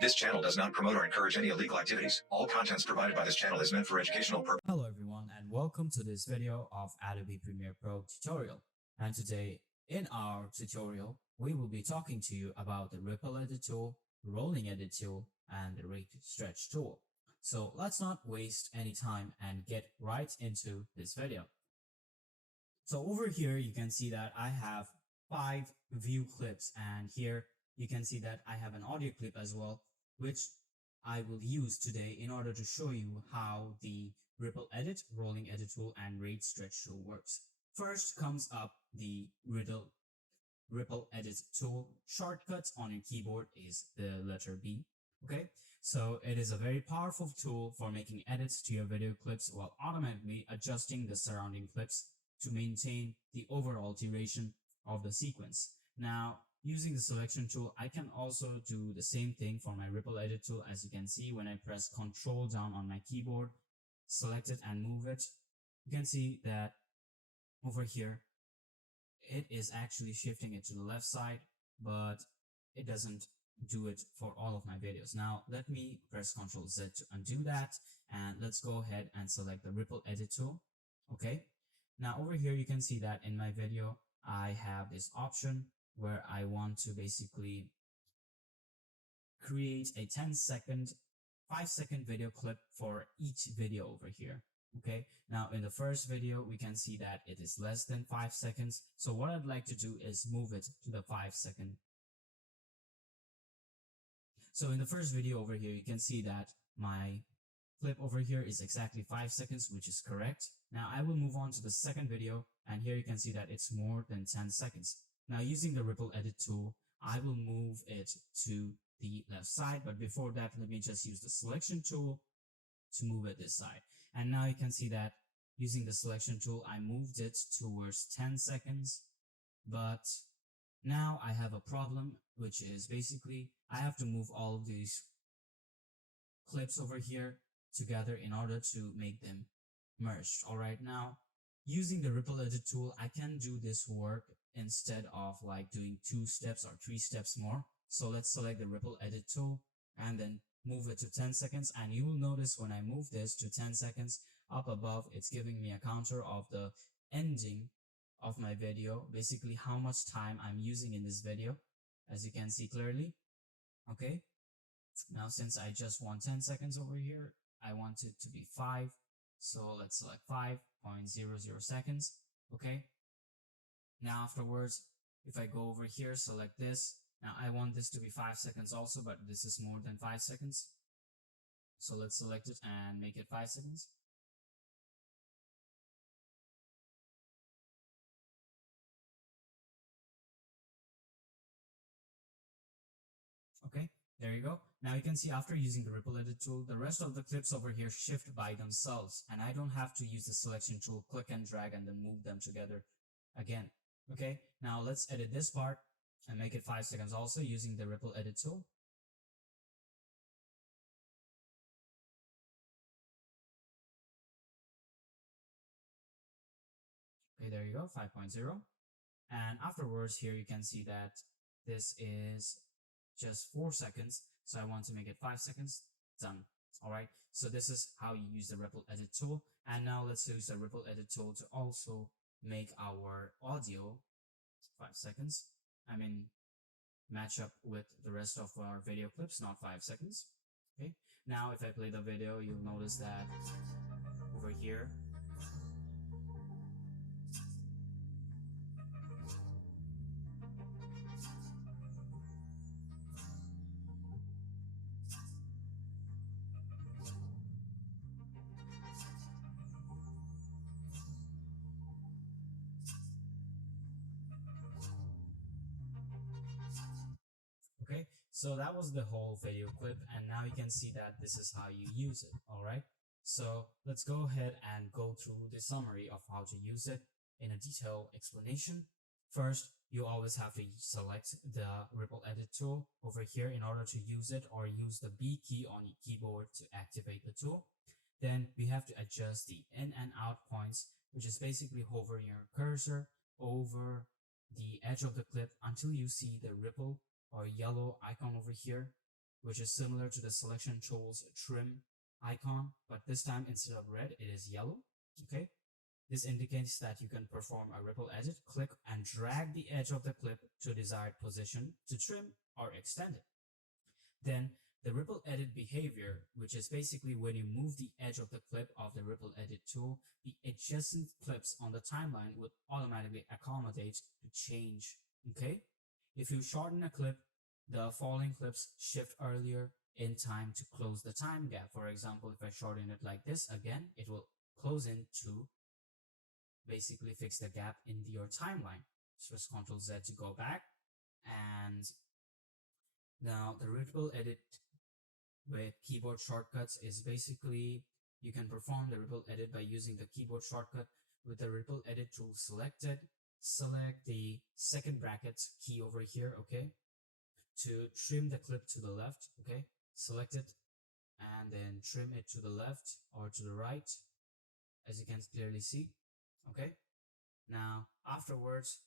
This channel does not promote or encourage any illegal activities. All contents provided by this channel is meant for educational purposes. Hello everyone and welcome to this video of Adobe Premiere Pro tutorial. And today in our tutorial, we will be talking to you about the Ripple Edit tool, Rolling Edit tool, and the Rate Stretch tool. So let's not waste any time and get right into this video. So over here, you can see that I have 5 view clips, and here you can see that I have an audio clip as well, which I will use today in order to show you how the Ripple Edit, Rolling Edit tool, and Rate Stretch tool works. First comes up the Ripple Edit tool. Shortcut on your keyboard is the letter B. Okay, so it is a very powerful tool for making edits to your video clips while automatically adjusting the surrounding clips to maintain the overall duration of the sequence. Now, using the selection tool, I can also do the same thing for my Ripple Edit tool. As you can see, when I press Ctrl down on my keyboard, select it and move it, you can see that over here, it is actually shifting it to the left side, but it doesn't do it for all of my videos. Now, let me press Ctrl Z to undo that, and let's go ahead and select the Ripple Edit tool. Okay. Now over here, you can see that in my video, I have this option where I want to basically create a 10-second, 5-second video clip for each video over here. Okay. Now in the first video, we can see that it is less than 5 seconds. So what I'd like to do is move it to the 5-second. So in the first video over here, you can see that my clip over here is exactly 5 seconds, which is correct. Now I will move on to the second video, and here you can see that it's more than 10 seconds. Now using the Ripple Edit tool, I will move it to the left side, but before that, let me just use the selection tool to move it this side. And now you can see that using the selection tool, I moved it towards 10 seconds, but now I have a problem, which is basically I have to move all of these clips over here together in order to make them merged. All right, now using the Ripple Edit tool, I can do this work instead of like doing 2 steps or 3 steps more. So let's select the Ripple Edit tool and then move it to 10 seconds. And you will notice when I move this to 10 seconds up above, it's giving me a counter of the ending of my video, basically how much time I'm using in this video, as you can see clearly. Okay. Now, since I just want 10 seconds over here, I want it to be 5. So let's select 5.00 seconds. Okay. Now afterwards, if I go over here, select this. Now I want this to be 5 seconds also, but this is more than 5 seconds. So let's select it and make it 5 seconds. Okay. There you go. Now you can see after using the Ripple Edit tool, the rest of the clips over here shift by themselves, and I don't have to use the selection tool, click and drag, and then move them together again. Okay, now let's edit this part and make it 5 seconds also using the Ripple Edit tool. Okay, there you go, 5.0. And afterwards here you can see that this is just 4 seconds. So I want to make it 5 seconds. Done. All right. So this is how you use the Ripple Edit tool. And now let's use the Ripple Edit tool to also make our audio 5 seconds. Match up with the rest of our video clips, not 5 seconds. Okay. Now, if I play the video, you'll notice that over here, okay, so that was the whole video clip, and now you can see that this is how you use it. All right, so let's go ahead and go through the summary of how to use it in a detailed explanation. First, you always have to select the Ripple Edit tool over here in order to use it, or use the B key on your keyboard to activate the tool. Then we have to adjust the in and out points, which is basically hover your cursor over the edge of the clip until you see the ripple or yellow icon over here. which is similar to the selection tool's trim icon, but this time instead of red, it is yellow. Okay. This indicates that you can perform a ripple edit, click and drag the edge of the clip to a desired position to trim or extend it. Then the ripple edit behavior, which is basically when you move the edge of the clip of the ripple edit tool, the adjacent clips on the timeline would automatically accommodate to change. Okay? If you shorten a clip, the falling clips shift earlier in time to close the time gap. For example, if I shorten it like this, again, it will close in to basically fix the gap in your timeline. So press Ctrl Z to go back. And now the ripple edit with keyboard shortcuts is basically you can perform the ripple edit by using the keyboard shortcut with the ripple edit tool selected. Select the second bracket key over here, okay, to trim the clip to the left, okay, select it and then trim it to the left or to the right, as you can clearly see. Okay, now afterwards,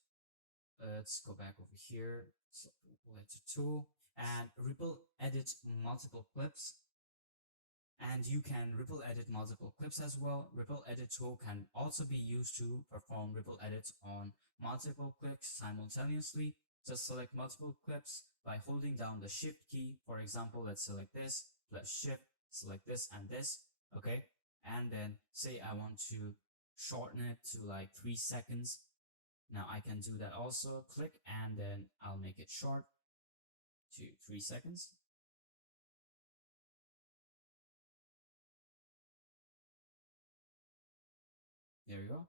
let's go back over here, select the tool and ripple edit multiple clips. And you can ripple edit multiple clips as well. Ripple edit tool can also be used to perform ripple edits on multiple clips simultaneously. Just select multiple clips by holding down the shift key. For example, let's select this, let's shift, select this and this, okay? And then say I want to shorten it to like 3 seconds. Now I can do that also. Click and then I'll make it short to 3 seconds. There you go.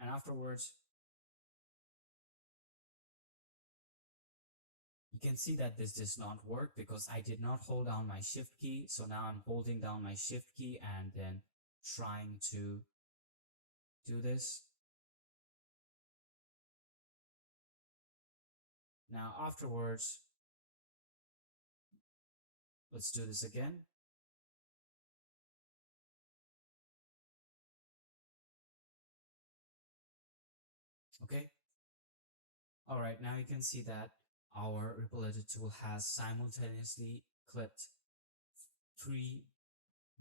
And afterwards, you can see that this does not work because I did not hold down my shift key. So now I'm holding down my shift key and then trying to do this. Now afterwards, let's do this again. Okay. All right, now you can see that our ripple edit tool has simultaneously clipped 3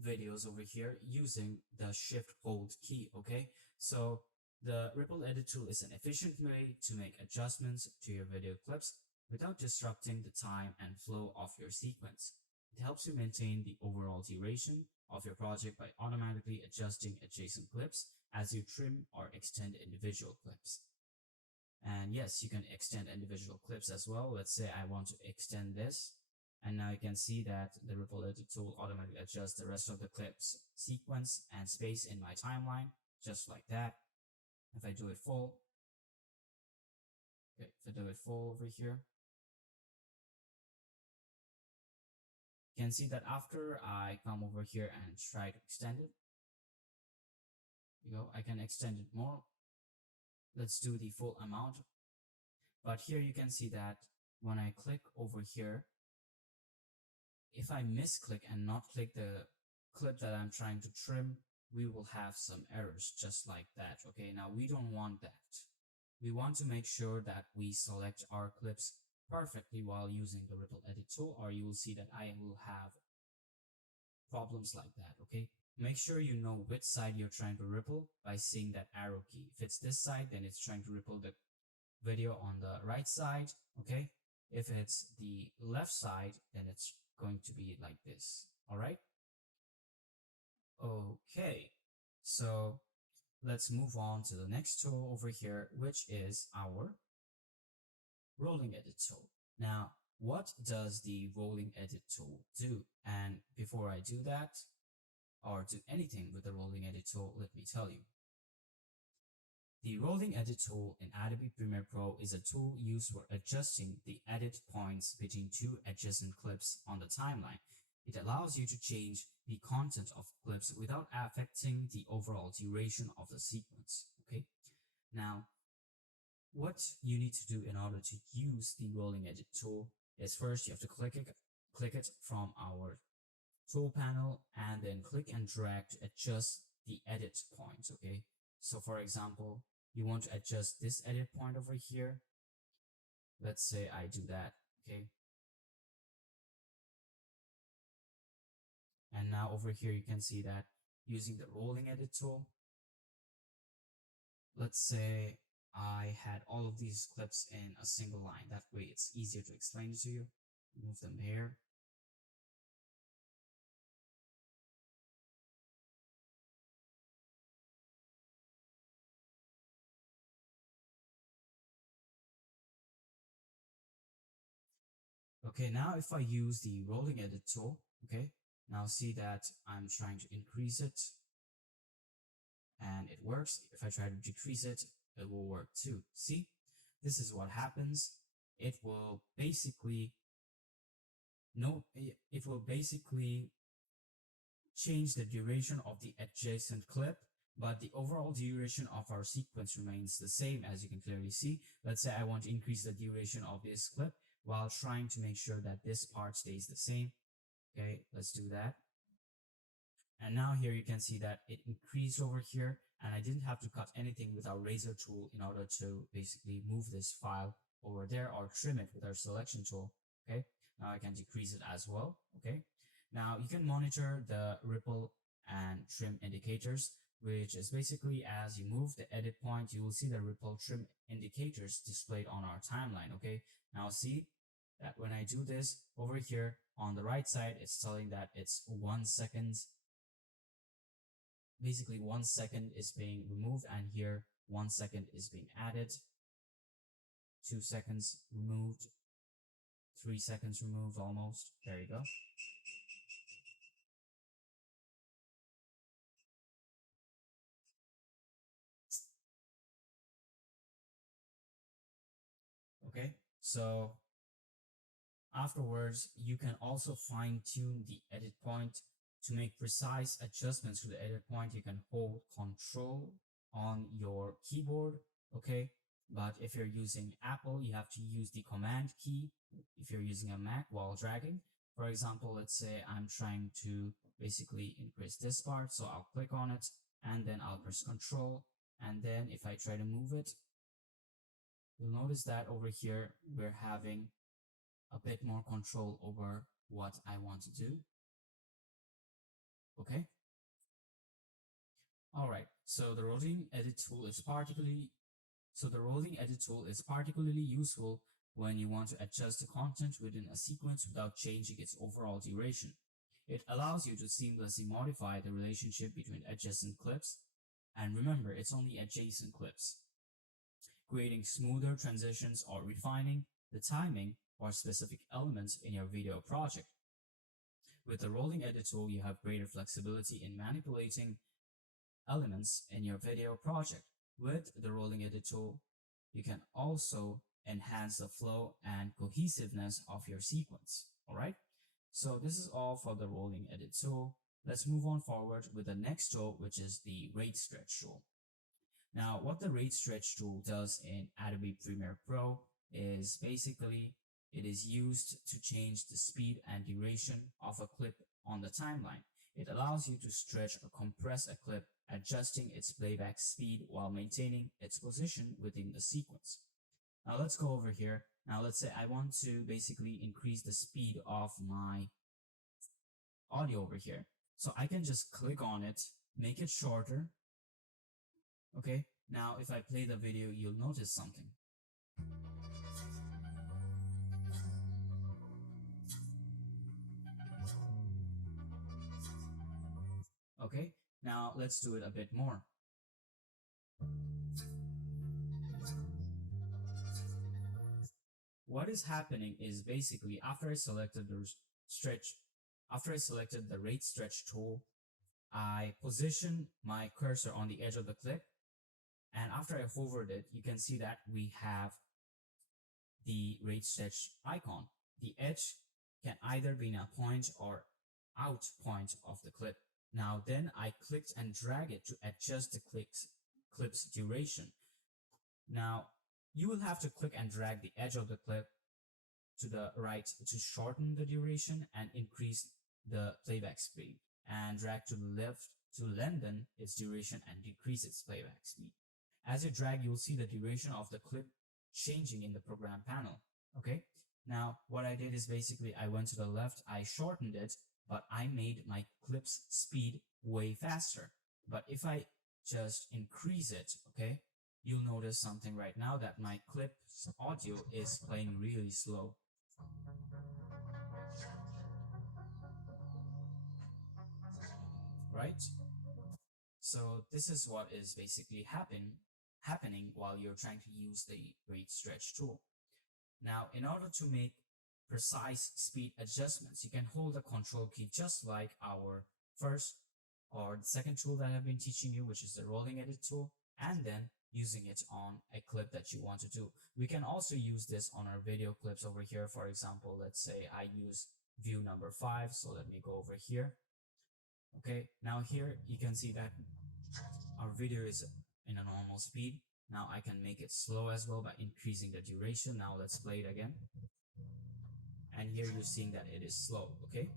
videos over here using the shift hold key. Okay, so the ripple edit tool is an efficient way to make adjustments to your video clips without disrupting the time and flow of your sequence. It helps you maintain the overall duration of your project by automatically adjusting adjacent clips as you trim or extend individual clips. And yes, you can extend individual clips as well. Let's say I want to extend this. And now you can see that the ripple edit tool automatically adjusts the rest of the clips sequence and space in my timeline, just like that. If I do it full, okay, if I do it full over here, you can see that after I come over here and try to extend it, I can extend it more. Let's do the full amount. But here you can see that when I click over here, if I misclick and not click the clip that I'm trying to trim, we will have some errors just like that. Okay, now we don't want that. We want to make sure that we select our clips perfectly while using the ripple edit tool, or you will see that I will have problems like that. Okay, make sure you know which side you're trying to ripple by seeing that arrow key. If it's this side, then it's trying to ripple the video on the right side. Okay, if it's the left side, then it's going to be like this. All right. Okay, so let's move on to the next tool over here, which is our rolling edit tool. Now, what does the rolling edit tool do? And before I do that, or do anything with the rolling edit tool, let me tell you. The rolling edit tool in Adobe Premiere Pro is a tool used for adjusting the edit points between 2 adjacent clips on the timeline. It allows you to change the content of clips without affecting the overall duration of the sequence. Okay, now what you need to do in order to use the rolling edit tool is first you have to click it from our tool panel and then click and drag to adjust the edit points. Okay, so for example, you want to adjust this edit point over here. Let's say I do that. Okay, now over here you can see that using the rolling edit tool, let's say I had all of these clips in a single line. That way it's easier to explain it to you. Move them here. Okay, now if I use the rolling edit tool, okay, now see that I'm trying to increase it and it works. If I try to decrease it, it will work too. See, this is what happens. It will basically change the duration of the adjacent clip, but the overall duration of our sequence remains the same, as you can clearly see. Let's say I want to increase the duration of this clip while trying to make sure that this part stays the same. Okay, let's do that. And now here you can see that it increased over here, and I didn't have to cut anything with our razor tool in order to basically move this file over there or trim it with our selection tool. Okay, now I can decrease it as well. Okay, now you can monitor the ripple and trim indicators, which is basically as you move the edit point, you will see the ripple trim indicators displayed on our timeline. Okay, now see that when I do this over here on the right side, it's telling that it's 1 second. Basically 1 second is being removed, and here 1 second is being added, 2 seconds removed, 3 seconds removed almost. There you go. Okay, so afterwards, you can also fine-tune the edit point. To make precise adjustments to the edit point, you can hold Control on your keyboard, okay? But if you're using Apple, you have to use the Command key if you're using a Mac while dragging. For example, let's say I'm trying to basically increase this part, so I'll click on it, and then I'll press Control, and then if I try to move it, you'll notice that over here, we're having a bit more control over what I want to do. Okay. All right. So the rolling edit tool is particularly useful when you want to adjust the content within a sequence without changing its overall duration. It allows you to seamlessly modify the relationship between adjacent clips, and remember, it's only adjacent clips, creating smoother transitions or refining the timing or specific elements in your video project. With the rolling edit tool, you have greater flexibility in manipulating elements in your video project. With the rolling edit tool, you can also enhance the flow and cohesiveness of your sequence. All right. So this is all for the rolling edit tool. Let's move on forward with the next tool, which is the rate stretch tool. Now, what the rate stretch tool does in Adobe Premiere Pro is basically it is used to change the speed and duration of a clip on the timeline. It allows you to stretch or compress a clip, adjusting its playback speed while maintaining its position within the sequence. Now let's go over here. Now let's say I want to basically increase the speed of my audio over here. So I can just click on it, make it shorter. Okay, now if I play the video, you'll notice something. Okay, now let's do it a bit more. What is happening is basically after I selected the rate stretch tool, I position my cursor on the edge of the clip, and after I hovered it, you can see that we have the rate stretch icon. The edge can either be in a point or out point of the clip. Now then I clicked and drag it to adjust the clip's duration. Now you will have to click and drag the edge of the clip to the right to shorten the duration and increase the playback speed, and drag to the left to lengthen its duration and decrease its playback speed. As you drag, you'll see the duration of the clip changing in the program panel. Okay, now what I did is basically I went to the left, I shortened it, but I made my clip's speed way faster. But if I just increase it, okay, you'll notice something right now that my clip's audio is playing really slow, right? So this is what is basically happening while you're trying to use the rate stretch tool. Now, in order to make precise speed adjustments, you can hold the control key just like our first or the second tool that I've been teaching you, which is the rolling edit tool, and then using it on a clip that you want to do. We can also use this on our video clips over here. For example, let's say I use view number 5. So let me go over here. Okay, now here you can see that our video is in a normal speed. Now I can make it slow as well by increasing the duration. Now let's play it again. And here you're seeing that it is slow, okay?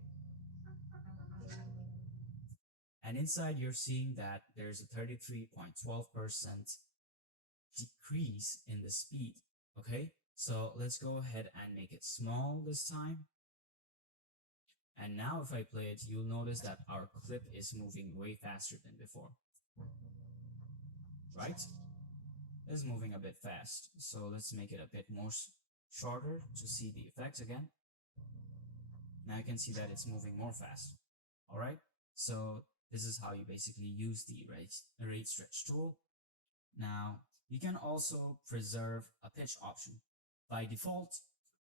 And inside you're seeing that there's a 33.12% decrease in the speed, okay? So let's go ahead and make it small this time. And now if I play it, you'll notice that our clip is moving way faster than before, right? It's moving a bit fast. So let's make it a bit more shorter to see the effect again. Now you can see that it's moving more fast. All right. So this is how you basically use the rate stretch tool. Now you can also preserve a pitch option. By default,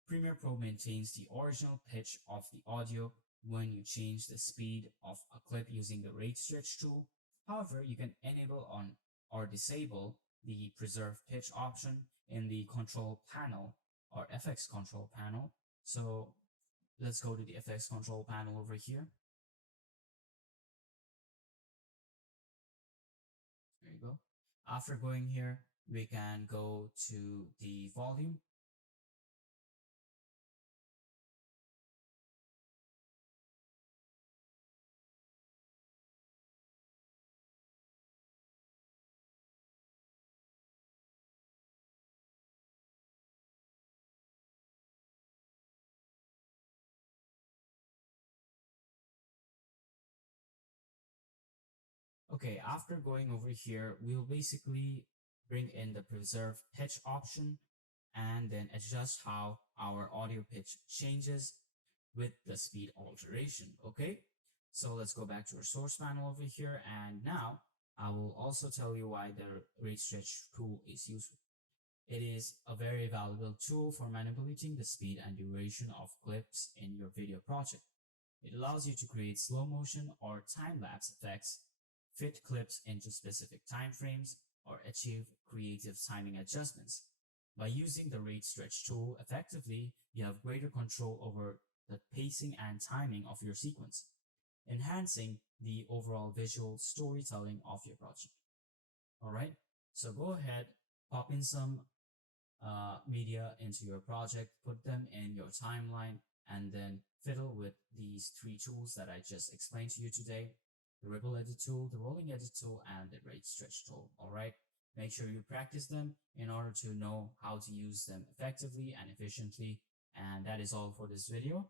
Premiere Pro maintains the original pitch of the audio when you change the speed of a clip using the rate stretch tool. However, you can enable on or disable the preserve pitch option in the control panel or FX control panel. So let's go to the FX control panel over here. There you go. After going here, we can go to the volume. Okay, after going over here, we'll basically bring in the preserve pitch option and then adjust how our audio pitch changes with the speed alteration. Okay, so let's go back to our source panel over here, and now I will also tell you why the rate stretch tool is useful. It is a very valuable tool for manipulating the speed and duration of clips in your video project. It allows you to create slow motion or time-lapse effects, fit clips into specific time frames, or achieve creative timing adjustments. By using the rate stretch tool effectively, you have greater control over the pacing and timing of your sequence, enhancing the overall visual storytelling of your project. Alright, so go ahead, pop in some media into your project, put them in your timeline, and then fiddle with these 3 tools that I just explained to you today: the ripple edit tool, the rolling edit tool, and the rate stretch tool. Alright, make sure you practice them in order to know how to use them effectively and efficiently. And that is all for this video.